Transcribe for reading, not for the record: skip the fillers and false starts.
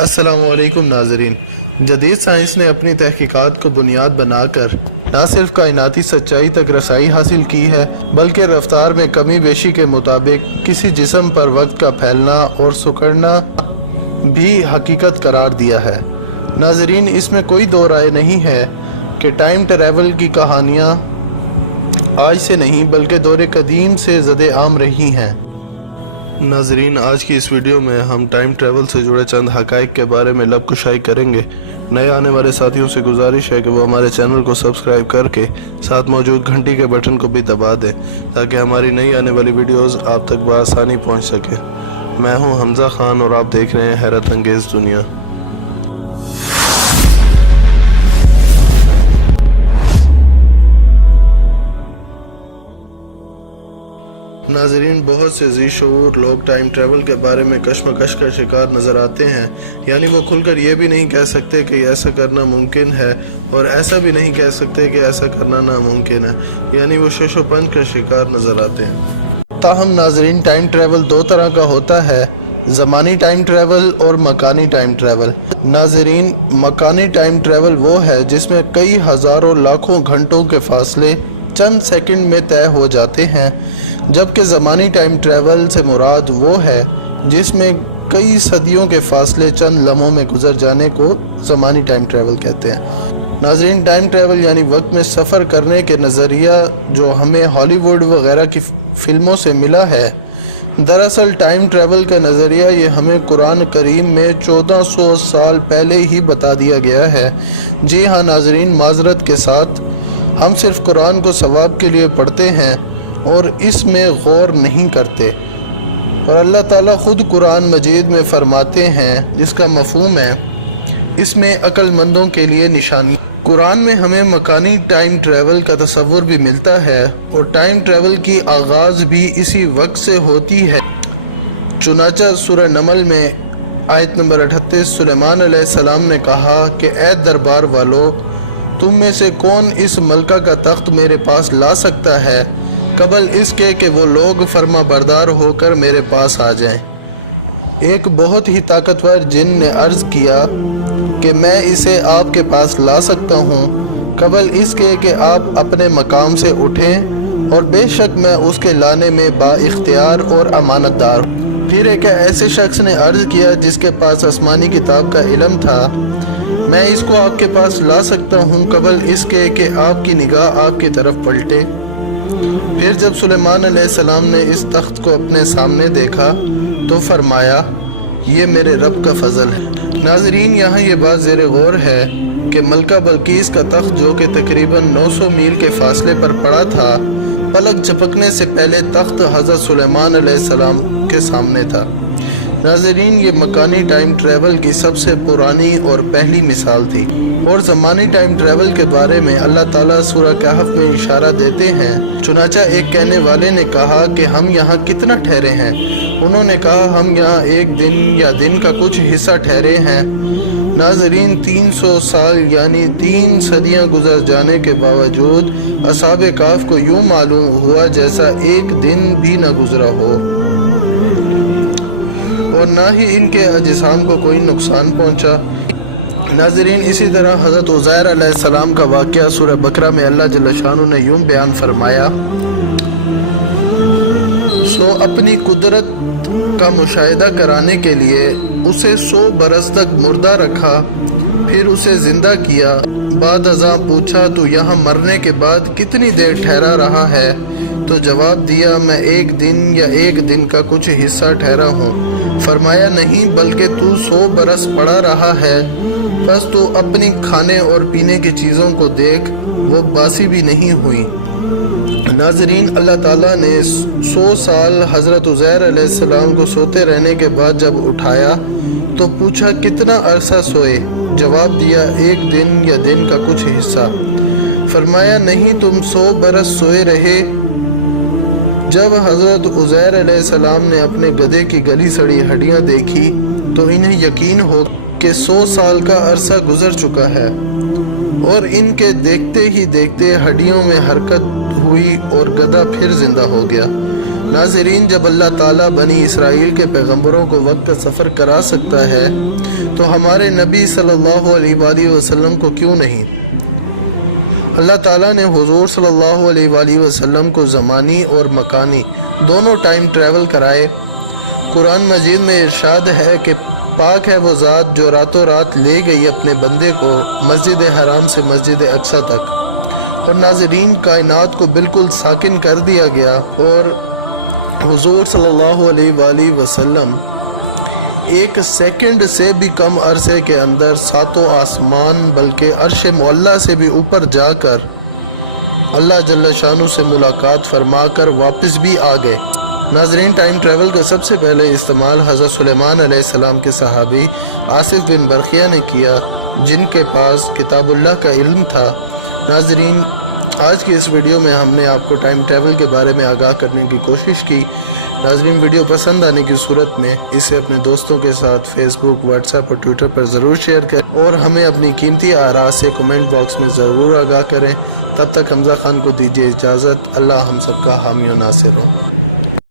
अस्सलाम वालेकुम नाजरीन। जदीद साइंस ने अपनी तहकीकात को बुनियाद बनाकर न सिर्फ कायनाती सच्चाई तक रसाई हासिल की है, बल्कि रफ्तार में कमी बेशी के मुताबिक किसी जिस्म पर वक्त का फैलना और सिकुड़ना भी हकीकत करार दिया है। नाजरीन, इसमें कोई दो राय नहीं है कि टाइम ट्रैवल की कहानियाँ आज से नहीं बल्कि दौर कदीम से ज़द आम रही हैं। नाजरीन, आज की इस वीडियो में हम टाइम ट्रैवल से जुड़े चंद हक़ाइक़ के बारे में लब कुशाई करेंगे। नए आने वाले साथियों से गुजारिश है कि वो हमारे चैनल को सब्सक्राइब करके साथ मौजूद घंटी के बटन को भी दबा दें ताकि हमारी नई आने वाली वीडियोस आप तक बआसानी पहुंच सके। मैं हूं हमजा खान और आप देख रहे हैं हैरत अंगेज़ दुनिया। नाजरीन, बहुत से ज़ी शऊर लोग टाइम ट्रैवल के बारे में कश्मकश का शिकार नज़र आते हैं। यानी वो खुलकर ये भी नहीं कह सकते कि ऐसा करना मुमकिन है और ऐसा भी नहीं कह सकते कि ऐसा करना नामुमकिन है। यानी वो शशोपंच का शिकार नज़र आते हैं। ताहम नाजरीन, टाइम ट्रैवल दो तरह का होता है, ज़मानी टाइम ट्रैवल और मकानी टाइम ट्रैवल। नाजरीन, मकानी टाइम ट्रैवल वो है जिसमें कई हज़ारों लाखों घंटों के फासले चंद सेकंड में तय हो जाते हैं, जबकि ज़मानी टाइम ट्रैवल से मुराद वो है जिसमें कई सदियों के फासले चंद लम्हों में गुजर जाने को ज़मानी टाइम ट्रैवल कहते हैं। नाज़रीन, टाइम ट्रैवल यानी वक्त में सफ़र करने के नज़रिया जो हमें हॉलीवुड वगैरह की फ़िल्मों से मिला है, दरअसल टाइम ट्रैवल का नज़रिया ये हमें कुरान करीम में 1400 साल पहले ही बता दिया गया है। जी हाँ नाज़रीन, माज़रत के साथ हम सिर्फ़ कुरान को सवाब के लिए पढ़ते हैं और इसमें गौर नहीं करते। और अल्लाह ताला ख़ुद कुरान मजीद में फ़रमाते हैं, जिसका मफ़हूम है इसमें अक्लमंदों के लिए निशानी। कुरान में हमें मकानी टाइम ट्रैवल का तसव्वुर भी मिलता है और टाइम ट्रैवल की आगाज़ भी इसी वक्त से होती है। चुनाचा सूरह नमल में आयत नंबर 38 सुलेमान अलैहिस्सलाम ने कहा कि ए दरबार वालों, तुम में से कौन इस मलका का तख्त मेरे पास ला सकता है कबल इसके कि वो लोग फर्मा बरदार होकर मेरे पास आ जाएं। एक बहुत ही ताकतवर जिन ने अर्ज़ किया कि मैं इसे आपके पास ला सकता हूँ कबल इसके कि आप अपने मकाम से उठें, और बेशक मैं उसके लाने में बाइख्तियार और अमानतदार हूँ। फिर एक ऐसे शख्स ने अर्ज़ किया जिसके पास आसमानी किताब का इल्म था, मैं इसको आपके पास ला सकता हूँ कबल इसके कि आपकी निगाह आपकी तरफ पलटे। फिर जब सुलेमान अलैहिस्सलाम ने इस तख्त को अपने सामने देखा तो फरमाया, ये मेरे रब का फजल है। नाजरीन, यहाँ ये बात ज़ेर गौर है कि मलका बल्कीस का तख्त जो कि तकरीबन 900 मील के फासले पर पड़ा था, पलक झपकने से पहले तख्त हज़रत सुलेमान अलैहिस्सलाम के सामने था। नाजरीन, ये मकानी टाइम ट्रैवल की सबसे पुरानी और पहली मिसाल थी। और ज़मानी टाइम ट्रैवल के बारे में अल्लाह ताला सूरह कहफ में इशारा देते हैं। चुनाचा एक कहने वाले ने कहा कि हम यहाँ कितना ठहरे हैं? उन्होंने कहा, हम यहाँ एक दिन या दिन का कुछ हिस्सा ठहरे हैं। नाजरीन, 300 साल यानी 3 सदियाँ गुजर जाने के बावजूद असहाबे काफ को यूँ मालूम हुआ जैसा एक दिन भी न गुजरा हो और ना ही इनके अजिसाम को कोई नुकसान पहुँचा। नाजरीन, इसी तरह हज़रत उज़ैर अलैहिस्सलाम का वाक़या सूरह बकरा में अल्लाह जल्ल शानु ने यूँ बयान फरमाया, सो अपनी कुदरत का मुशाहिदा कराने के लिए उसे 100 बरस तक मुर्दा रखा, फिर उसे ज़िंदा किया। बाद अज़ां पूछा, तो यहाँ मरने के बाद कितनी देर ठहरा रहा है? तो जवाब दिया, मैं एक दिन या एक दिन का कुछ हिस्सा ठहरा हूँ। फरमाया, नहीं बल्कि तू 100 बरस पड़ा रहा है। बस तू अपनी खाने और पीने की चीज़ों को देख, वो बासी भी नहीं हुई। नाजरीन, अल्लाह ताला ने 100 साल हज़रत उज़ैर अलैहिस्सलाम को सोते रहने के बाद जब उठाया तो पूछा, कितना अरसा सोए? जवाब दिया, एक दिन या दिन का कुछ हिस्सा। फरमाया, नहीं, तुम 100 बरस सोए रहे। जब हज़रत उज़ैर अलैहिस्सलाम ने अपने गधे की गली सड़ी हड्डियाँ देखी तो इन्हें यकीन हो कि 100 साल का अरसा गुजर चुका है, और इनके देखते ही देखते हड्डियों में हरकत हुई और गधा फिर जिंदा हो गया। नाज़रीन, जब अल्लाह ताला बनी इसराइल के पैगंबरों को वक्त का सफ़र करा सकता है तो हमारे नबी सल्लल्लाहु अलैहि वसल्लम को क्यों नहीं? अल्लाह ताला ने हुजूर सल्लल्लाहु अलैहि वसल्लम को ज़मानी और मकानी दोनों टाइम ट्रैवल कराए। कुरान मजीद में इरशाद है कि पाक है वो ज़ात जो रातों रात ले गई अपने बंदे को मस्जिद हराम से मस्जिद अक्सा तक, और नाज़रीन कायनात को बिल्कुल साकिन कर दिया गया और हुजूर सल्लल्लाहु अलैहि वसल्लम एक सेकंड से भी कम अरसे के अंदर सातों आसमान बल्कि अर्श मुअल्ला से भी ऊपर जाकर अल्लाह जल्ल शानु से मुलाकात फरमा कर वापस भी आ गए। नाज़रीन, टाइम ट्रैवल का सबसे पहले इस्तेमाल हज़रत सुलेमान अलैहिस्सलाम के सहाबी आसिफ बिन बरखिया ने किया, जिनके पास किताबुल्लाह का इल्म था। नाज़रीन, आज की इस वीडियो में हमने आपको टाइम ट्रैवल के बारे में आगाह करने की कोशिश की। नाज़रीन, वीडियो पसंद आने की सूरत में इसे अपने दोस्तों के साथ फेसबुक, व्हाट्सएप और ट्विटर पर ज़रूर शेयर करें और हमें अपनी कीमती आरा से कमेंट बॉक्स में ज़रूर आगाह करें। तब तक हमज़ा खान को दीजिए इजाज़त। अल्लाह हम सबका हामी और नासिर हो।